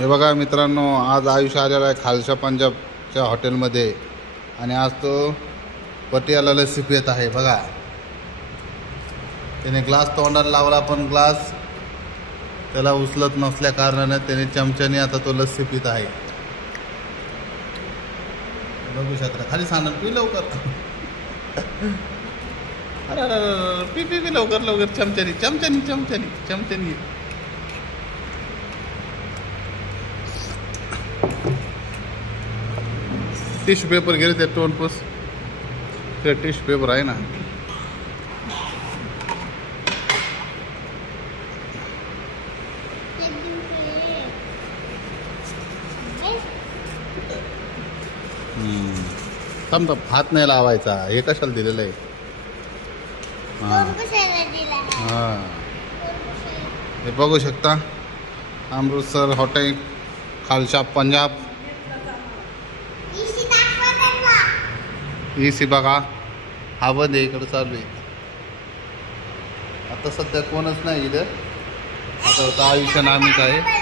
हे बघा मित्रांनो, आज आयुष आलेला आहे खालसा पंजाबच्या हॉटेलमध्ये आणि आज तो पटियाला लस्सी पित आहे. बघा, त्याने ग्लास तोंडाला लावला, पण ग्लास त्याला उचलत नसल्या कारणाने त्याने चमच्याने आता तो लस्सी पित आहे. बघू शकता. खाली सांडल, पी लवकर. अरे अरे पी पी पी लवकर लवकर. चमच्यानी चमच्यानी चमच्यानी चमच्यानी. टिश्यू पेपर गेले ते तोंड पुस. ते टिश्यू पेपर आहे ना. थांब, हात नाही लावायचा. हे कशाला दिलेलं आहे? हां, हे बघू शकता. अमृतसर हॉटेल खालसा पंजाब. इसी बघा, हा बंद आहे. इकडं चालू आहे. आता सध्या कोणच नाही इथं. आता आयुष्य नामिक आहे.